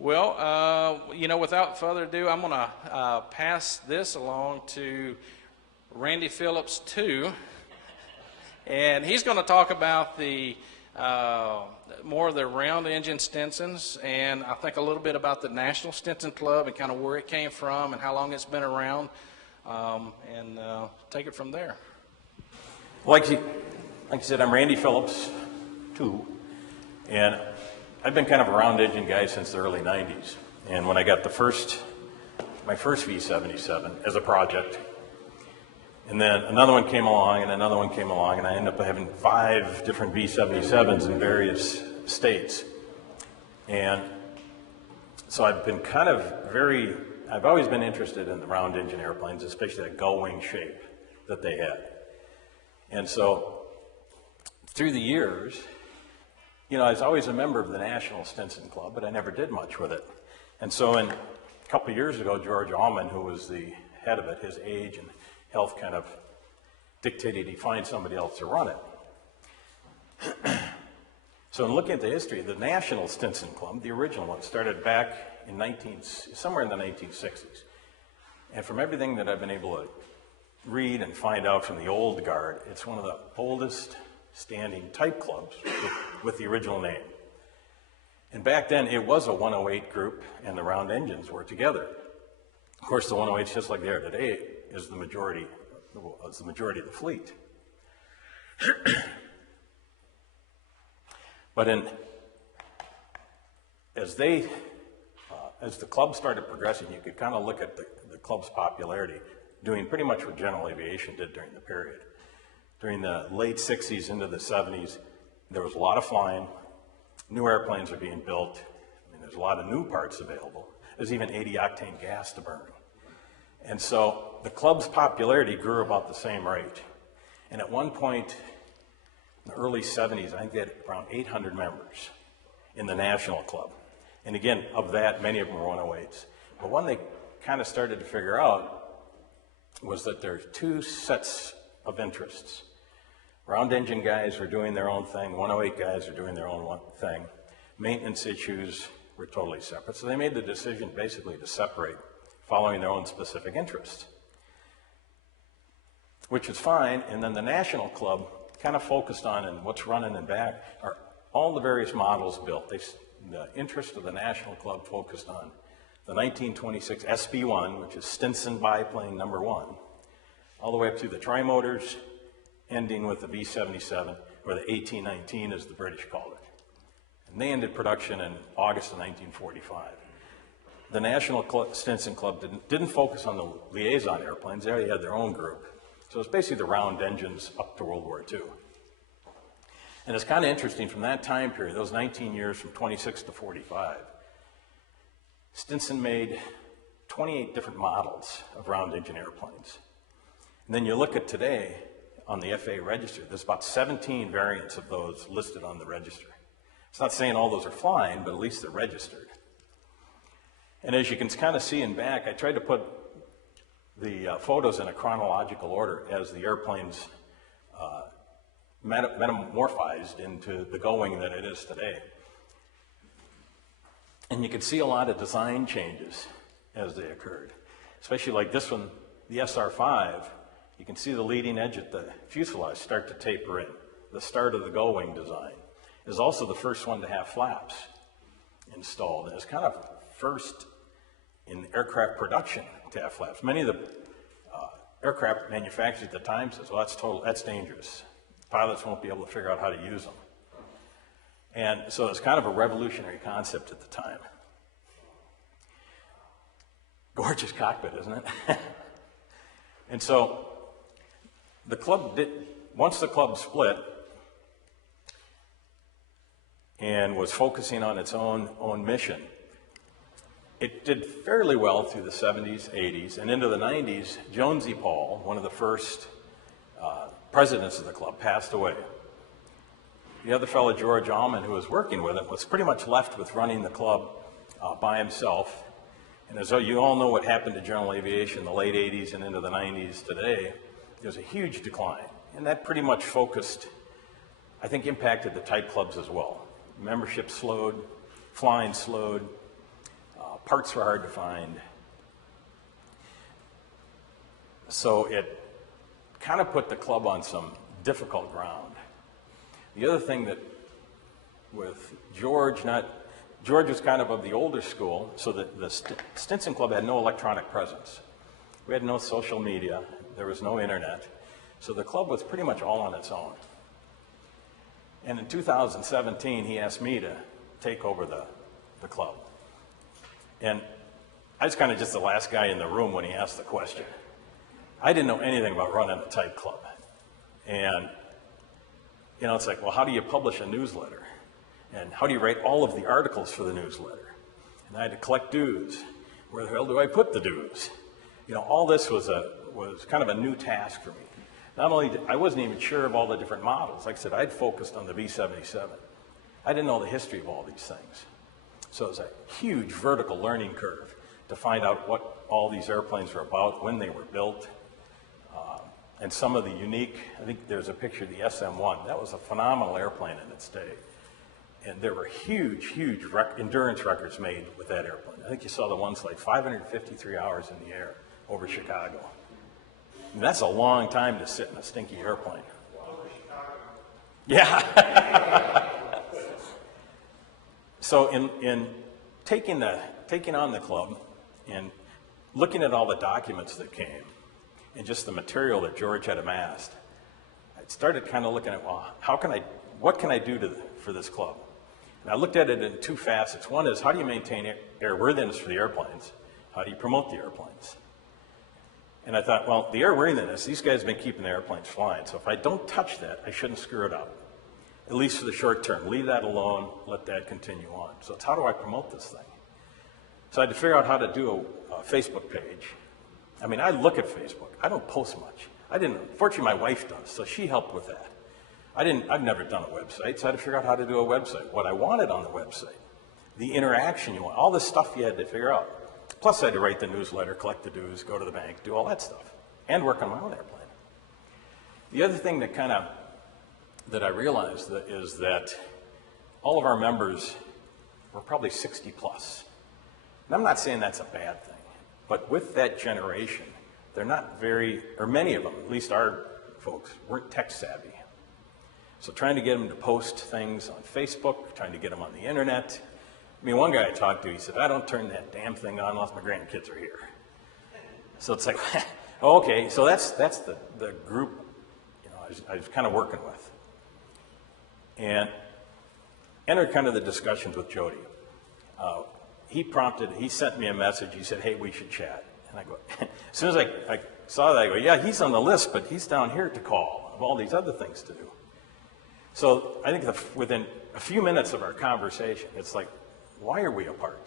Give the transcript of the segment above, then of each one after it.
Well, without further ado, I'm going to pass this along to Randy Phillips, too. And he's going to talk about the more of the round engine Stinsons, and I think a little bit about the National Stinson Club and kind of where it came from and how long it's been around, and take it from there. Like you said, I'm Randy Phillips, too, and I've been kind of a round engine guy since the early 90s. And when I got my first V77 as a project, and then another one came along, and another one came along, and I ended up having 5 different V77s in various states. And so I've been I've always been interested in the round engine airplanes, especially that gull wing shape that they had. And so through the years, I was always a member of the National Stinson Club, but I never did much with it. And so a couple of years ago, George Allman, who was the head of it, his age and health kind of dictated he find somebody else to run it. So in looking at the history, the National Stinson Club, the original one, started back in somewhere in the 1960s. And from everything that I've been able to read and find out from the old guard, it's one of the oldest standing type clubs with the original name. And back then, it was a 108 group, and the round engines were together. Of course, the 108s, just like they are today, is the majority of the fleet. But as the club started progressing, you could kind of look at the club's popularity, doing pretty much what General Aviation did during the period. During the late 60s into the 70s, there was a lot of flying. New airplanes are being built. There's a lot of new parts available. There's even 80-octane gas to burn. And so the club's popularity grew about the same rate. And at one point in the early 70s, I think they had around 800 members in the National Club. And again, of that, many of them were 108s. But one they kind of started to figure out was that there's 2 sets of interests. Round engine guys were doing their own thing, 108 guys were doing their own thing. Maintenance issues were totally separate. So they made the decision basically to separate, following their own specific interests, which is fine. And then the National Club kind of focused on, and what's running in back are all the various models built. The interest of the National Club focused on the 1926 SB-1, which is Stinson biplane number 1, all the way up through the trimotors, ending with the V77, or the 1819 as the British called it. And they ended production in August of 1945. The National Stinson Club didn't focus on the liaison airplanes. They already had their own group. So it's basically the round engines up to World War II. And it's kind of interesting, from that time period, those 19 years from 26 to 45, Stinson made 28 different models of round engine airplanes. And then you look at today, on the FAA register, there's about 17 variants of those listed on the register. It's not saying all those are flying, but at least they're registered. And as you can kind of see in back, I tried to put the photos in a chronological order as the airplanes metamorphized into the gull wing that it is today. And you can see a lot of design changes as they occurred, especially like this one, the SR-5. You can see the leading edge at the fuselage start to taper in. The start of the gull wing design is also the first one to have flaps installed. And it's kind of first in aircraft production to have flaps. Many of the aircraft manufacturers at the time says, well, that's dangerous. Pilots won't be able to figure out how to use them. And so it's kind of a revolutionary concept at the time. Gorgeous cockpit, isn't it? And so once the club split and was focusing on its own mission, it did fairly well through the 70s, 80s, and into the 90s. Jonesy Paul, one of the first presidents of the club, passed away. The other fellow, George Allman, who was working with him, was pretty much left with running the club by himself. And as you all know what happened to general aviation in the late 80s and into the 90s today, there's a huge decline. And that pretty much I think impacted the type clubs as well. Membership slowed, flying slowed, Parts were hard to find. So it kind of put the club on some difficult ground. The other thing that with George was kind of the older school, so that the Stinson Club had no electronic presence. We had no social media, there was no internet, so the club was pretty much all on its own. And in 2017, he asked me to take over the club. And I was kind of just the last guy in the room when he asked the question. I didn't know anything about running a type club. And, it's like, well, how do you publish a newsletter? And how do you write all of the articles for the newsletter? And I had to collect dues. Where the hell do I put the dues? All this was kind of a new task for me. Not only I wasn't even sure of all the different models. Like I said, I'd focused on the B-77. I didn't know the history of all these things. So it was a huge vertical learning curve to find out what all these airplanes were about, when they were built, and some of the unique, I think there's a picture of the SM-1. That was a phenomenal airplane in its day. And there were huge endurance records made with that airplane. I think you saw the ones like 553 hours in the air over Chicago. And that's a long time to sit in a stinky airplane. Yeah. So in taking on the club and looking at all the documents that came and just the material that George had amassed, I started kind of looking at, well, what can I do for this club? And I looked at it in two facets. One is, how do you maintain airworthiness for the airplanes? How do you promote the airplanes? And I thought, well, the airworthiness, these guys have been keeping the airplanes flying, so if I don't touch that, I shouldn't screw it up, at least for the short term. Leave that alone, let that continue on. So it's how do I promote this thing? So I had to figure out how to do a Facebook page. I mean, I look at Facebook. I don't post much. Fortunately, my wife does, so she helped with that. I've never done a website, so I had to figure out how to do a website. What I wanted on the website, the interaction you want, all this stuff you had to figure out. Plus, I had to write the newsletter, collect the dues, go to the bank, do all that stuff, and work on my own airplane. The other thing that I realized is that all of our members were probably 60 plus. And I'm not saying that's a bad thing, but with that generation, they're not many of them, at least our folks, weren't tech savvy. So trying to get them to post things on Facebook, trying to get them on the internet. I mean, one guy I talked to, he said, I don't turn that damn thing on unless my grandkids are here. So it's like, okay, so that's the group I was kind of working with. And entered kind of the discussions with Jody. He sent me a message, he said, hey, we should chat. And I go, as soon as I saw that, I go, yeah, he's on the list, but he's down here to call of all these other things to do. So I think within a few minutes of our conversation, it's like, why are we apart?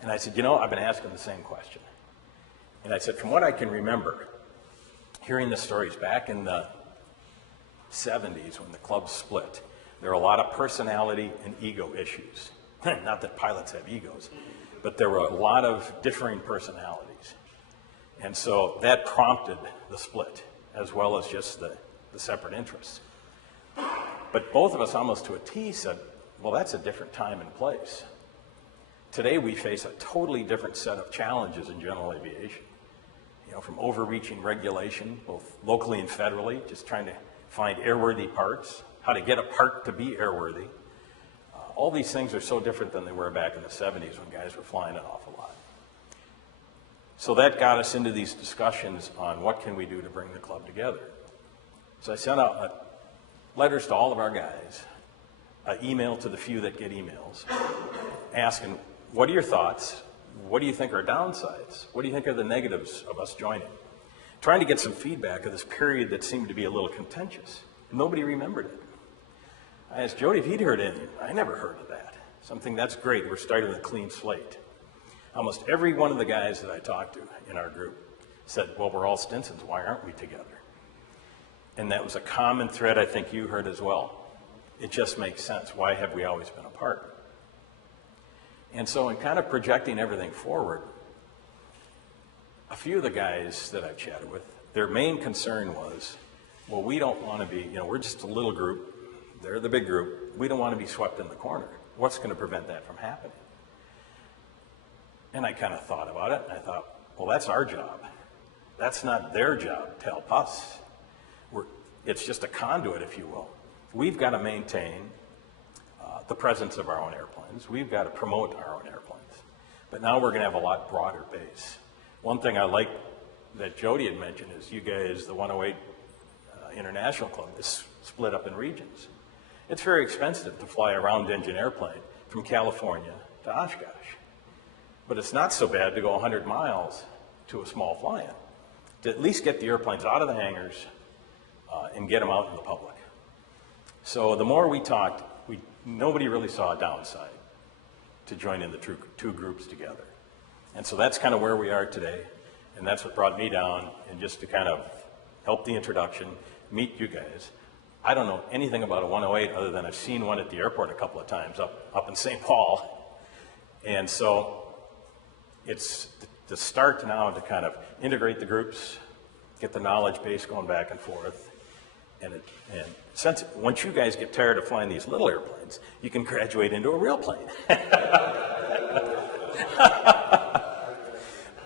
And I said, I've been asking the same question. And I said, from what I can remember, hearing the stories back in the 70s when the club split, there were a lot of personality and ego issues. Not that pilots have egos, but there were a lot of differing personalities. And so that prompted the split, as well as just the separate interests. But both of us, almost to a T, said, well, that's a different time and place. Today, we face a totally different set of challenges in general aviation. From overreaching regulation, both locally and federally, just trying to find airworthy parts, how to get a part to be airworthy. All these things are so different than they were back in the 70s when guys were flying an awful lot. So that got us into these discussions on what can we do to bring the club together. So I sent out letters to all of our guys, an email to the few that get emails, asking, what are your thoughts? What do you think are downsides? What do you think are the negatives of us joining? Trying to get some feedback of this period that seemed to be a little contentious. Nobody remembered it. I asked Jody if he'd heard anything. I never heard of that. Something that's great. We're starting with a clean slate. Almost every one of the guys that I talked to in our group said, well, we're all Stinsons. Why aren't we together? And that was a common thread I think you heard as well. It just makes sense. Why have we always been apart? And so in kind of projecting everything forward, a few of the guys that I've chatted with, their main concern was, well, we don't want to be, we're just a little group. They're the big group. We don't want to be swept in the corner. What's going to prevent that from happening? And I kind of thought about it, and I thought, well, that's our job. That's not their job to help us. It's just a conduit, if you will. We've got to maintain the presence of our own airplanes. We've got to promote our own airplanes. But now we're going to have a lot broader base. One thing I like that Jody had mentioned is you guys, the 108 International Club, is split up in regions. It's very expensive to fly a round engine airplane from California to Oshkosh. But it's not so bad to go 100 miles to a small fly-in, to at least get the airplanes out of the hangars and get them out in the public. So the more we talked, nobody really saw a downside to joining the two groups together. And so that's kind of where we are today, and that's what brought me down, and just to kind of help the introduction, meet you guys. I don't know anything about a 108 other than I've seen one at the airport a couple of times up in St. Paul. And so it's the start now to kind of integrate the groups, get the knowledge base going back and forth. And since once you guys get tired of flying these little airplanes, you can graduate into a real plane.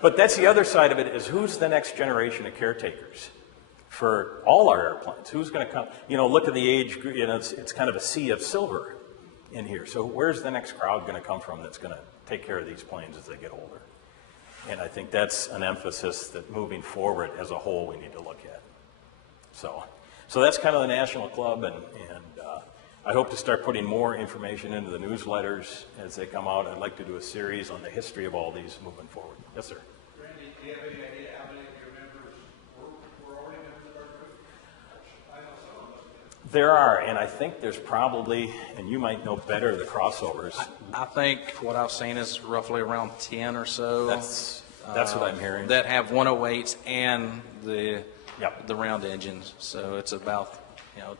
But that's the other side of it, is who's the next generation of caretakers for all our airplanes? Who's going to come? You know, look at the age, you know, it's kind of a sea of silver in here. So where's the next crowd going to come from that's going to take care of these planes as they get older? And I think that's an emphasis that moving forward as a whole we need to look at. So that's kind of the National Club, and I hope to start putting more information into the newsletters as they come out. I'd like to do a series on the history of all these moving forward. Yes, sir. Randy, do you have any idea how many of your members were already members of our group? I know some of us did. There are, and I think there's probably, and you might know better, the crossovers. I think what I've seen is roughly around 10 or so. That's what I'm hearing. That have 108s and the Yep. the round engines. So it's about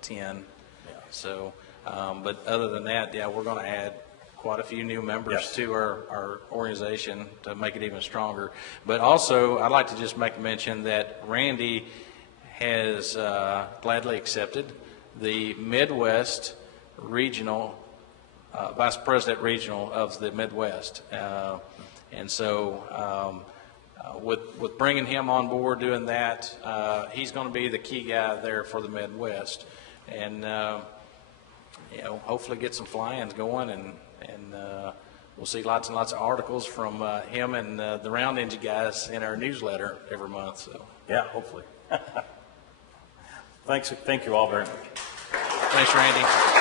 10. Yeah. So, but other than that, yeah, we're going to add quite a few new members Yes. to our organization to make it even stronger. But also, I'd like to just make a mention that Randy has gladly accepted the Midwest Regional, Vice President Regional of the Midwest. And so with bringing him on board doing that, he's going to be the key guy there for the Midwest. And, hopefully get some fly-ins going, and we'll see lots and lots of articles from him and the round engine guys in our newsletter every month. So Yeah, hopefully. Thank you all very much. thanks, Randy.